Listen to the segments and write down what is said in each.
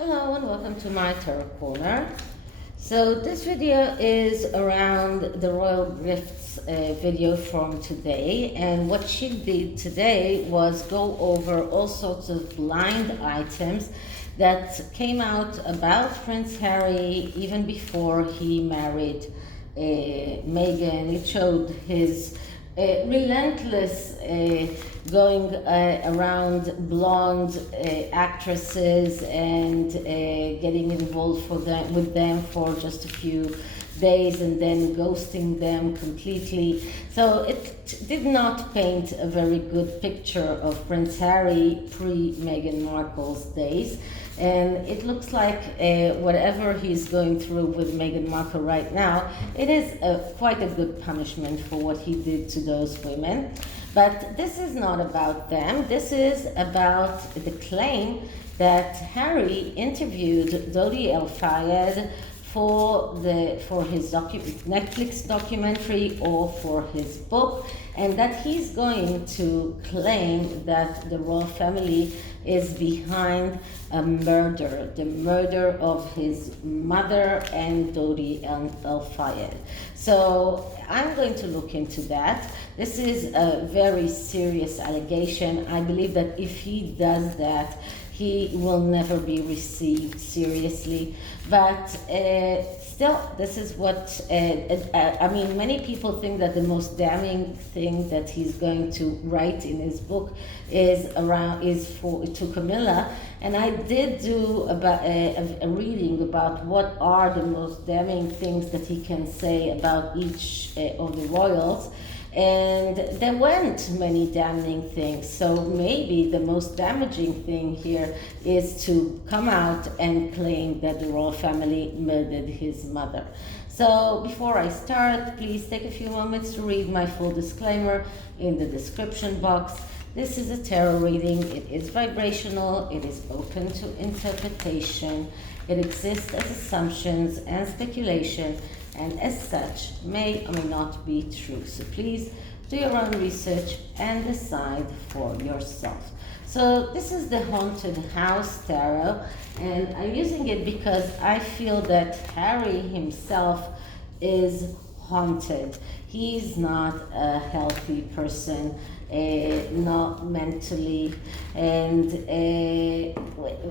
Hello and welcome to my Tarot Corner. So this video is around the Royal Gifts video from today, and what she did today was go over all sorts of blind items that came out about Prince Harry even before he married Meghan. It showed his relentless going around blonde actresses and getting involved with them for just a few days and then ghosting them completely. So it did not paint a very good picture of Prince Harry pre-Meghan Markle's days. And it looks like whatever he's going through with Meghan Markle right now, it is quite a good punishment for what he did to those women. But this is not about them. This is about the claim that Harry interviewed Dodi El-Fayed for his Netflix documentary or for his book, and that he's going to claim that the royal family is behind a murder, the murder of his mother and Dodi El-Fayed. So I'm going to look into that. This is a very serious allegation. I believe that if he does that, he will never be received seriously. But still, this is what, I mean, many people think that the most damning thing that he's going to write in his book is to Camilla. And I did do about a reading about what are the most damning things that he can say about each of the royals. And there weren't many damning things. So maybe the most damaging thing here is to come out and claim that the royal family murdered his mother. So before I start, please take a few moments to read my full disclaimer in the description box. This is a tarot reading. It is vibrational. It is open to interpretation. It exists as assumptions and speculation, and as such may or may not be true. So please do your own research and decide for yourself. So this is the Haunted House Tarot, and I'm using it because I feel that Harry himself is haunted. He's not a healthy person, not mentally. And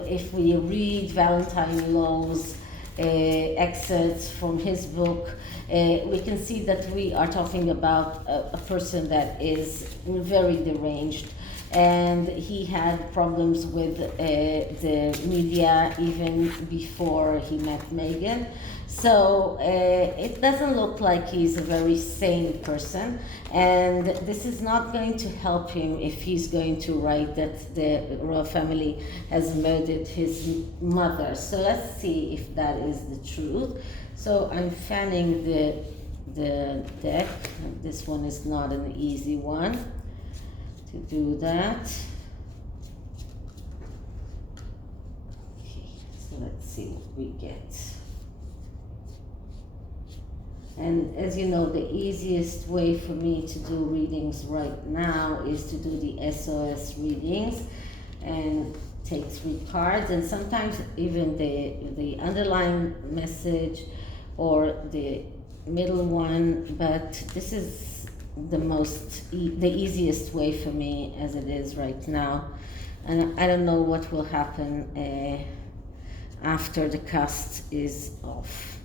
if we read Valentine Low's excerpts from his book, we can see that we are talking about a person that is very deranged, and he had problems with the media even before he met Meghan. So it doesn't look like he's a very sane person, and this is not going to help him if he's going to write that the royal family has murdered his mother. So let's see if that is the truth. So I'm fanning the deck. This one is not an easy one to do that. Okay, so let's see what we get. And as you know, the easiest way for me to do readings right now is to do the SOS readings and take 3 cards, and sometimes even the underlying message or the middle one, but this is the easiest way for me as it is right now. And I don't know what will happen after the cast is off.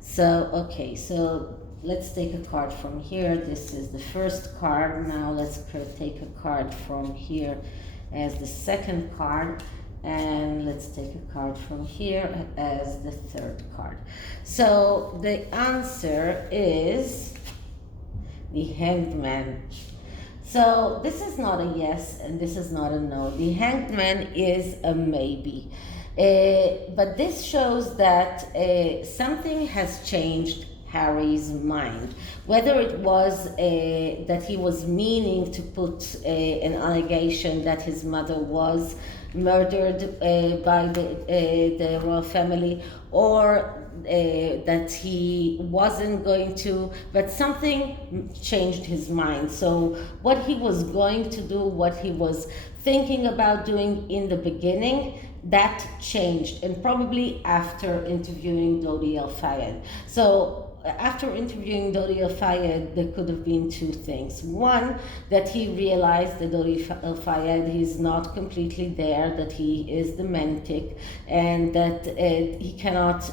So, okay, so let's take a card from here. This is the first card. Now let's take a card from here as the second card. And let's take a card from here as the third card. So the answer is the Hanged Man. So this is not a yes and this is not a no. The Hanged Man is a maybe. But this shows that something has changed Harry's mind. Whether it was that he was meaning to put an allegation that his mother was murdered by the royal family, or that he wasn't going to, but something changed his mind. So what he was going to do, what he was thinking about doing in the beginning, that changed, and probably after interviewing Dodi El Fayed. So after interviewing Dodi El Fayed, there could have been two things. One, that he realized that Dodi El Fayed is not completely there, that he is dementic, and that he cannot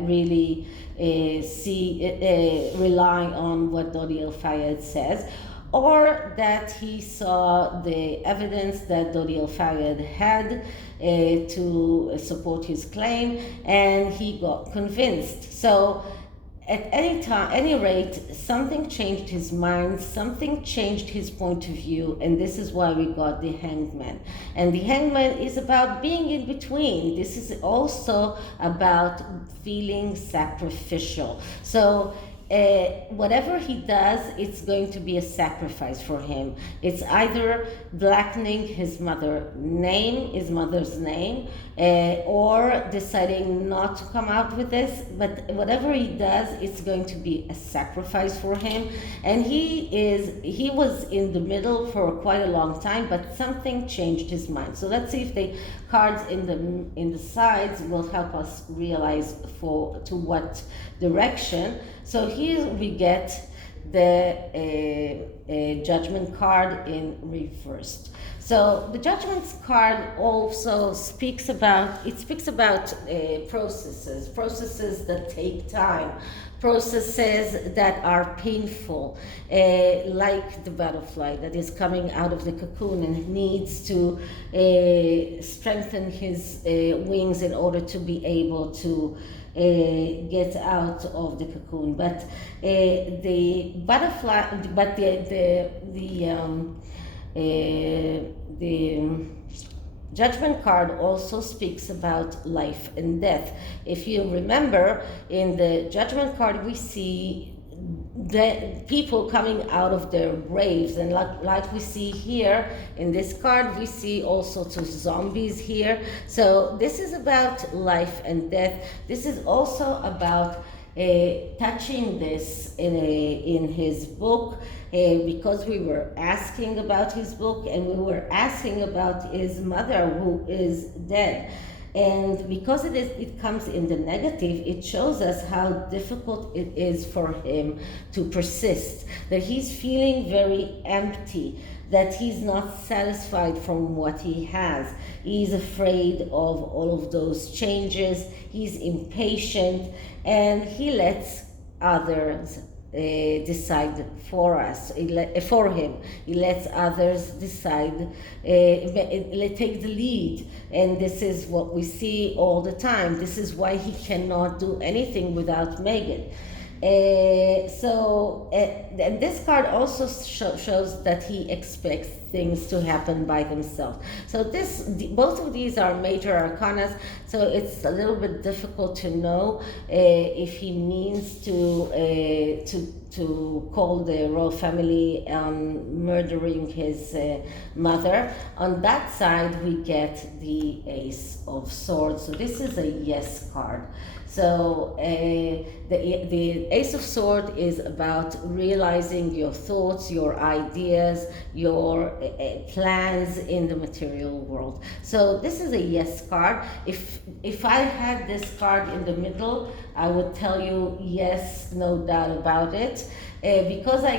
really rely on what Dodi El Fayed says, or that he saw the evidence that Dodi El Fayed had to support his claim, and he got convinced. So at any rate, something changed his mind, something changed his point of view, and this is why we got the Hangman. And the Hangman is about being in between. This is also about feeling sacrificial. So whatever he does, it's going to be a sacrifice for him. It's either blackening his mother's name, or deciding not to come out with this. But whatever he does, it's going to be a sacrifice for him. And he was in the middle for quite a long time, but something changed his mind. So let's see if the cards in the sides will help us realize to what direction. So here we get the judgment card in reversed. So the judgment card also speaks about processes that take time, processes that are painful, like the butterfly that is coming out of the cocoon and needs to strengthen his wings in order to be able to get out of the cocoon. But the butterfly, but the judgment card also speaks about life and death. If you remember, in the judgment card we see the people coming out of their graves, and like we see here in this card, we see all sorts of zombies here. So this is about life and death. This is also about touching this in his book, because we were asking about his book, and we were asking about his mother who is dead. And because it comes in the negative, it shows us how difficult it is for him to persist, that he's feeling very empty, that he's not satisfied from what he has. He's afraid of all of those changes, he's impatient, and he lets others decide for him. He lets others decide, take the lead, and this is what we see all the time. This is why he cannot do anything without Meghan. And this card also shows that he expects things to happen by themselves. So both of these are major arcanas, so it's a little bit difficult to know if he means to call the royal family murdering his mother. On that side, we get the Ace of Swords. So this is a yes card. So the Ace of Swords is about realizing your thoughts, your ideas, your plans in the material world. So this is a yes card. If I had this card in the middle, I would tell you yes, no doubt about it. Because I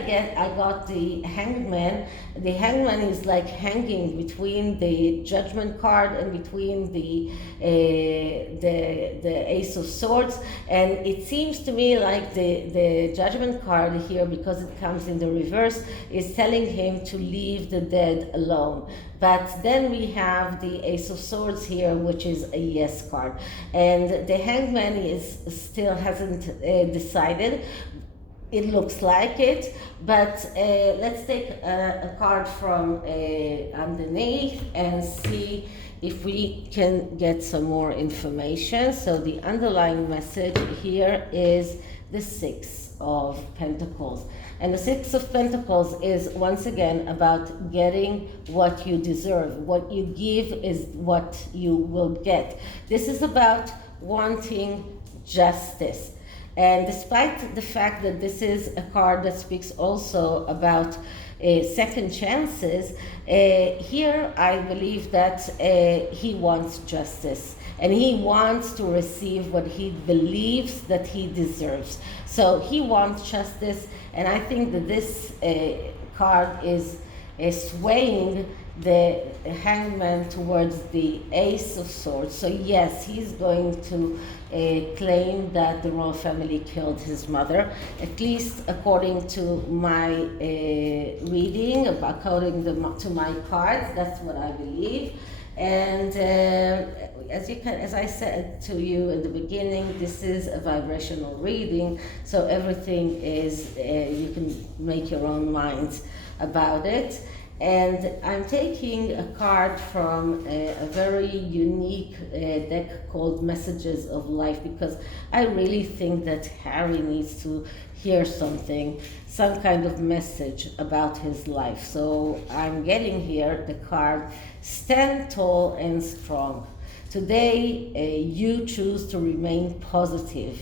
got the Hangman. The Hangman is like hanging between the Judgment card and between the Ace of Swords, and it seems to me like the Judgment card here, because it comes in the reverse, is telling him to leave the dead alone. But then we have the Ace of Swords here, which is a yes card, and the Hangman still hasn't decided. It looks like it, but let's take a card from underneath and see if we can get some more information. So the underlying message here is the Six of Pentacles. And the Six of Pentacles is once again about getting what you deserve. What you give is what you will get. This is about wanting justice. And despite the fact that this is a card that speaks also about second chances. Here I believe that he wants justice, and he wants to receive what he believes that he deserves. So he wants justice, and I think that this card is swaying the hangman towards the Ace of Swords. So yes, he's going to claim that the royal family killed his mother, at least according to my reading, according to my cards. That's what I believe. And as I said to you in the beginning, this is a vibrational reading, so everything is, you can make your own minds about it. And I'm taking a card from a very unique deck called Messages of Life, because I really think that Harry needs to hear something, some kind of message about his life. So I'm getting here the card, Stand Tall and Strong. Today, you choose to remain positive.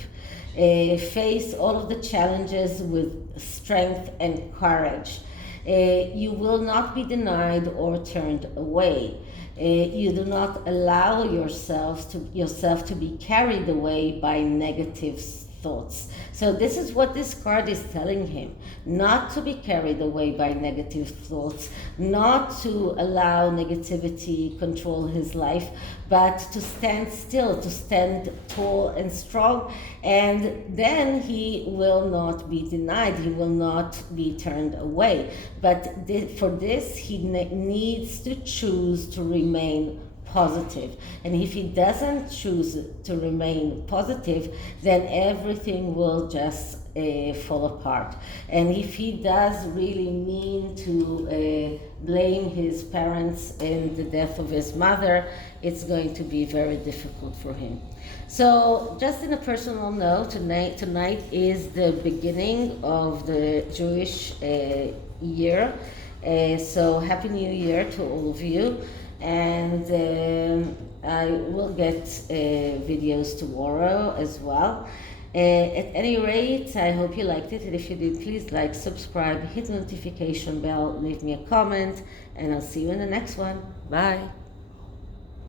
Face all of the challenges with strength and courage. You will not be denied or turned away. You do not allow yourself to be carried away by negative thoughts. So this is what this card is telling him: not to be carried away by negative thoughts, not to allow negativity control his life, but to stand still, to stand tall and strong, and then he will not be denied, he will not be turned away. But for this, he needs to choose to remain positive. And if he doesn't choose to remain positive, then everything will just fall apart. And if he does really mean to blame his parents in the death of his mother, it's going to be very difficult for him. So just in a personal note, tonight is the beginning of the Jewish year. So Happy New Year to all of you. And I will get videos tomorrow as well. At any rate, I hope you liked it, and if you did, please like, subscribe, hit the notification bell, leave me a comment, and I'll see you in the next one. Bye.